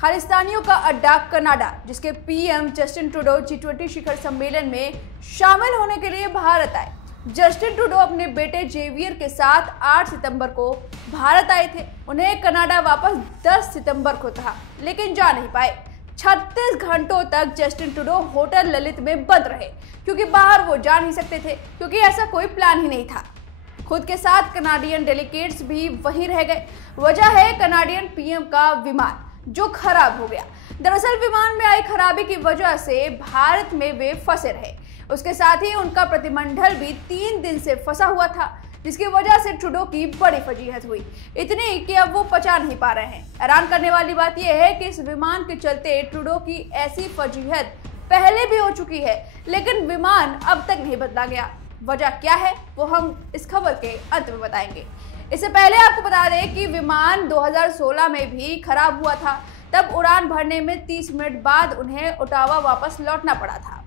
खालिस्तानियों का अड्डा कनाडा, जिसके पीएम जस्टिन ट्रूडो G20 शिखर सम्मेलन में शामिल होने के लिए भारत आए। जस्टिन ट्रूडो अपने बेटे जेवियर के साथ 8 सितंबर को भारत आए थे। उन्हें कनाडा वापस 10 सितंबर को था, लेकिन जा नहीं पाए। 36 घंटों तक जस्टिन ट्रूडो होटल ललित में बंद रहे, क्योंकि बाहर वो जा नहीं सकते थे, क्योंकि ऐसा कोई प्लान ही नहीं था। खुद के साथ कनाडियन डेलीगेट्स भी वहीं रह गए। वजह है कनाडियन पीएम का विमान, जो खराब हो गया। दरअसल विमान में आई खराबी की वजह से भारत में वे फंसे रहे। उसके साथ ही उनका प्रतिमंडल भी 3 दिन से फंसा हुआ था, जिसकी वजह से ट्रूडो की बड़ी फजीहत हुई, इतनी कि अब वो पचा नहीं पा रहे हैं। हैरान करने वाली बात यह है कि इस विमान के चलते ट्रूडो की ऐसी फजीहत पहले भी हो चुकी है, लेकिन विमान अब तक नहीं बदला गया। वजह क्या है वो हम इस खबर के अंत में बताएंगे। इससे पहले आपको बता दें कि विमान 2016 में भी खराब हुआ था। तब उड़ान भरने में 30 मिनट बाद उन्हें ओटावा वापस लौटना पड़ा था।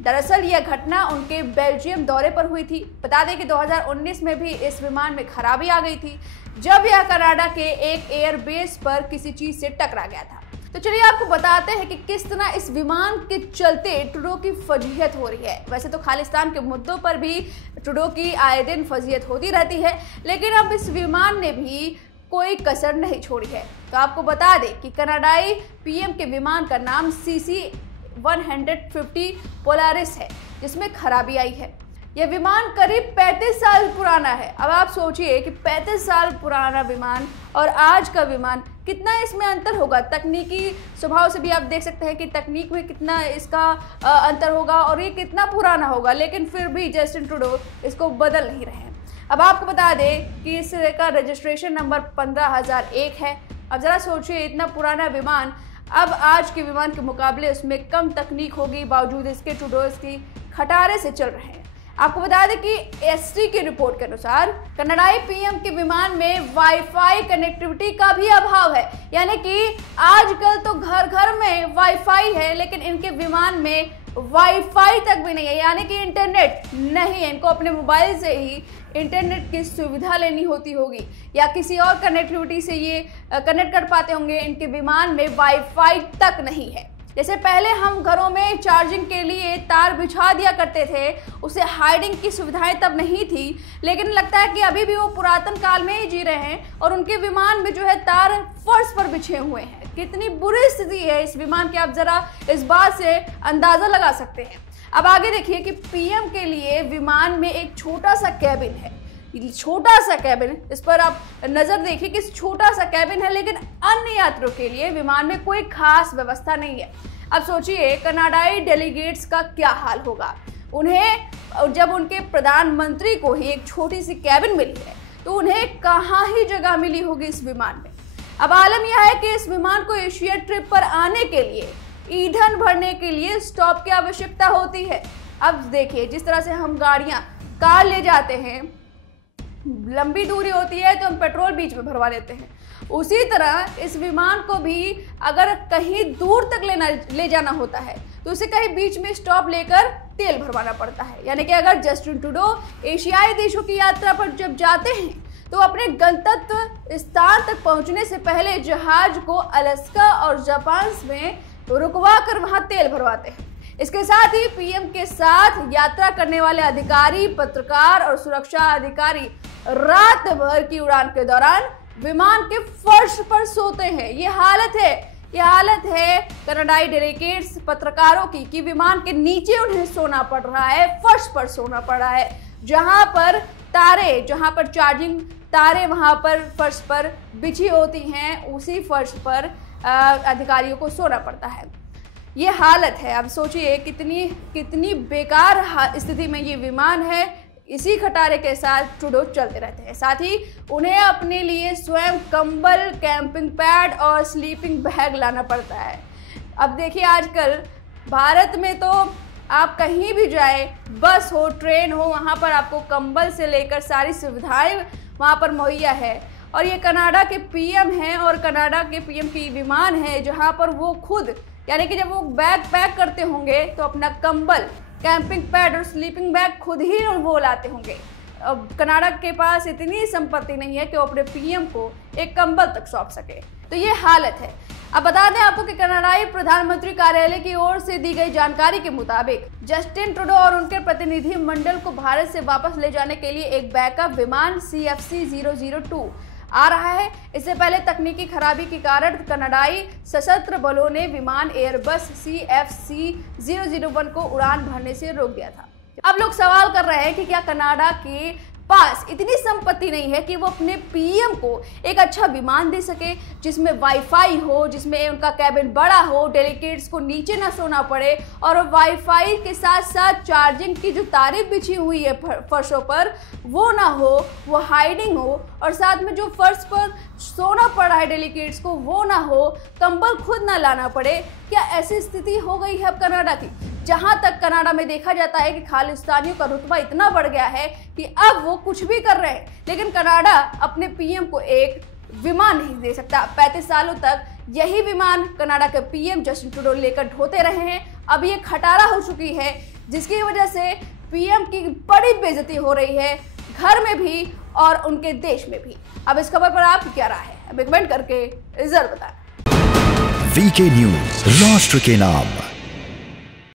दरअसल यह घटना उनके बेल्जियम दौरे पर हुई थी। बता दें कि 2019 में भी इस विमान में खराबी आ गई थी, जब यह कनाडा के एक एयरबेस पर किसी चीज से टकरा गया था। तो चलिए आपको बताते हैं कि किस तरह इस विमान के चलते ट्रूडो की फजीहत हो रही है। वैसे तो खालिस्तान के मुद्दों पर भी ट्रूडो की आए दिन फजीहत होती रहती है, लेकिन अब इस विमान ने भी कोई कसर नहीं छोड़ी है। तो आपको बता दें कि कनाडाई पीएम के विमान का नाम CC-150 पोलारिस है, जिसमें खराबी आई है। यह विमान करीब 35 साल पुराना है। अब आप सोचिए कि 35 साल पुराना विमान और आज का विमान, कितना इसमें अंतर होगा। तकनीकी स्वभाव से भी आप देख सकते हैं कि तकनीक में कितना इसका अंतर होगा और ये कितना पुराना होगा, लेकिन फिर भी जस्टिन ट्रूडो इसको बदल नहीं रहे हैं। अब आपको बता दें कि इसका रजिस्ट्रेशन नंबर 15001 है। अब ज़रा सोचिए, इतना पुराना विमान अब आज के विमान के मुकाबले उसमें कम तकनीक होगी, बावजूद इसके ट्रूडो इसकी खटारे से चल रहे हैं। आपको बता दें कि एसटी की रिपोर्ट के अनुसार कनाडाई पीएम के विमान में वाईफाई कनेक्टिविटी का भी अभाव है। यानी कि आजकल तो घर घर में वाईफाई है, लेकिन इनके विमान में वाईफाई तक भी नहीं है, यानी कि इंटरनेट नहीं है। इनको अपने मोबाइल से ही इंटरनेट की सुविधा लेनी होगी या किसी और कनेक्टिविटी से ये कनेक्ट कर पाते होंगे। इनके विमान में वाईफाई तक नहीं है। जैसे पहले हम घरों में चार्जिंग के लिए तार बिछा दिया करते थे, उसे हाइडिंग की सुविधाएं तब नहीं थी, लेकिन लगता है कि अभी भी वो पुरातन काल में ही जी रहे हैं और उनके विमान में जो है तार फर्श पर बिछे हुए हैं। कितनी बुरी स्थिति है इस विमान की, आप जरा इस बात से अंदाजा लगा सकते हैं। अब आगे देखिए कि पीएम के लिए विमान में एक छोटा सा कैबिन है। छोटा सा कैबिन, इस पर आप नजर देखिए कि छोटा सा कैबिन है, लेकिन अन्य यात्रियों के लिए विमान में कोई खास व्यवस्था नहीं है। अब सोचिए कनाडाई डेलीगेट्स का क्या हाल होगा। उन्हें जब उनके प्रधानमंत्री को ही एक छोटी सी कैबिन मिली है, तो उन्हें कहाँ ही जगह मिली होगी इस विमान में। अब आलम यह है कि इस विमान को एशिया ट्रिप पर आने के लिए ईंधन भरने के लिए स्टॉप की आवश्यकता होती है। अब देखिए, जिस तरह से हम गाड़ियां कार ले जाते हैं, लंबी दूरी होती है तो हम पेट्रोल बीच में भरवा लेते हैं, उसी तरह इस विमान को भी अगर कहीं दूर तक ले जाना होता है तो उसे कहीं बीच में स्टॉप लेकर तेल भरवाना पड़ता है। यानी कि अगर जस्टिन ट्रूडो एशियाई देशों की यात्रा पर जब जाते हैं तो अपने गंतव्य स्थान तक पहुंचने से पहले जहाज को अलास्का और जापान में रुकवा कर वहां तेल भरवाते हैं। इसके साथ ही पीएम के साथ यात्रा करने वाले अधिकारी, पत्रकार और सुरक्षा अधिकारी रात भर की उड़ान के दौरान विमान के फर्श पर सोते हैं। ये हालत है कनाडाई डेलीगेट्स पत्रकारों की कि विमान के नीचे उन्हें सोना पड़ रहा है, फर्श पर सोना पड़ रहा है। जहां पर चार्जिंग तारे वहां पर फर्श पर बिछी होती हैं, उसी फर्श पर अधिकारियों को सोना पड़ता है। ये हालत है। अब सोचिए कितनी बेकार स्थिति में ये विमान है। इसी खटारे के साथ ट्रूडो चलते रहते हैं। साथ ही उन्हें अपने लिए स्वयं कंबल, कैंपिंग पैड और स्लीपिंग बैग लाना पड़ता है। अब देखिए, आजकल भारत में तो आप कहीं भी जाए, बस हो, ट्रेन हो, वहाँ पर आपको कंबल से लेकर सारी सुविधाएं वहाँ पर मुहैया है। और ये कनाडा के पीएम हैं और कनाडा के पीएम की विमान है, जहाँ पर वो खुद, यानी कि जब वो बैग पैक करते होंगे तो अपना कंबल, कैंपिंग पैड और स्लीपिंग बैग खुद ही वो लाते होंगे। अब कनाडा के पास इतनी संपत्ति नहीं है कि वो अपने पीएम को एक कंबल तक सौंप सके। तो ये हालत है। अब बता दें आपको कि कनाडाई प्रधानमंत्री कार्यालय की ओर से दी गई जानकारी के मुताबिक जस्टिन ट्रूडो और उनके प्रतिनिधि मंडल को भारत से वापस ले जाने के लिए एक बैकअप विमान CFC-002 आ रहा है। इससे पहले तकनीकी खराबी के कारण कनाडाई सशस्त्र बलों ने विमान एयरबस CFC-001 को उड़ान भरने से रोक दिया था। अब लोग सवाल कर रहे हैं कि क्या कनाडा के पास इतनी संपत्ति नहीं है कि वो अपने पीएम को एक अच्छा विमान दे सके, जिसमें वाईफाई हो, जिसमें उनका कैबिन बड़ा हो, डेलीगेट्स को नीचे ना सोना पड़े और वाईफाई के साथ साथ चार्जिंग की जो तारें बिछी हुई है फर्शों पर वो ना हो, वो हाइडिंग हो, और साथ में जो फर्श पर सोना पड़ा है डेलीगेट्स को वो ना हो, कंबल खुद ना लाना पड़े। क्या ऐसी स्थिति हो गई है अब कनाडा की, जहां तक कनाडा में देखा जाता है कि खालिस्तानियों का रुतबा इतना बढ़ गया है कि अब वो कुछ भी कर रहे हैं, लेकिन कनाडा अपने पीएम को एक विमान नहीं दे सकता। 35 सालों तक यही विमान कनाडा के पीएम जस्टिन ट्रूडो लेकर ढोते रहे हैं। अब ये खटारा हो चुकी है, जिसकी वजह से पीएम की बड़ी बेइज्जती हो रही है, घर में भी और उनके देश में भी। अब इस खबर पर आपकी क्या राय है, अब कमेंट करके जरूर बताएं। VK न्यूज, राष्ट्र के नाम।